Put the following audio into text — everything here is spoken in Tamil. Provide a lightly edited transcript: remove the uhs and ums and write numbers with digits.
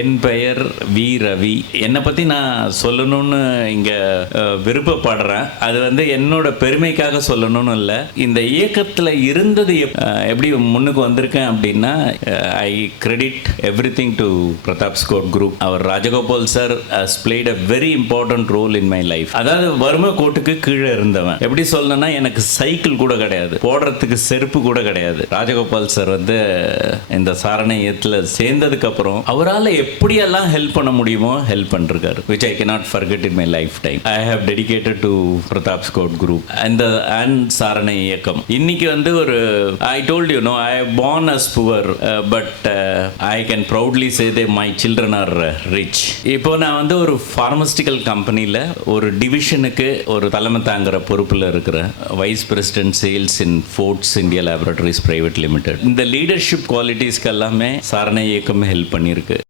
என் பெயர் வி ரவி. என்னை பற்றி நான் சொல்லணும்னு இங்கே விருப்பப்படுறேன். அது என்னோட பெருமைக்காக சொல்லணும்னு இல்லை. இந்த இயக்கத்தில் இருந்தது எப்படி முன்னுக்கு வந்திருக்கேன் அப்படின்னா, I credit everything to Pratap Scott group. அவர் Rajagopal sir has played a very important role in my life. அதாவது வறுமை கோட்டுக்கு கீழே இருந்தவன். எப்படி சொல்லணும்னா, எனக்கு சைக்கிள் கூட கிடையாது, போடுறதுக்கு செருப்பு கூட கிடையாது. ராஜகோபால் சார் இந்த சாரணை இயக்கத்தில் சேர்ந்ததுக்கு அப்புறம் அவரால் எப்படியெல்லாம் ஹெல்ப் பண்ண முடியுமோ ஹெல்ப் பண்ணிருக்காரு, which I cannot forget in my lifetime. I have dedicated to Pratap Scott Group and சாரணை இயக்கம். இன்னைக்கு ஒரு I told you, no, I have born as poor, but I can proudly say that my children are rich. இப்போ நான் ஒரு ஃபார்மஸ்டிக்கல் கம்பெனியில் ஒரு டிவிஷனுக்கு ஒரு தலைமை தாங்குற பொறுப்பில் இருக்கிறேன். Vice president sales in forts India laboratories private limited. இந்த லீடர்ஷிப் குவாலிட்டிஸ்க்கு எல்லாமே சாரணை இயக்கம் ஹெல்ப் பண்ணியிருக்கு.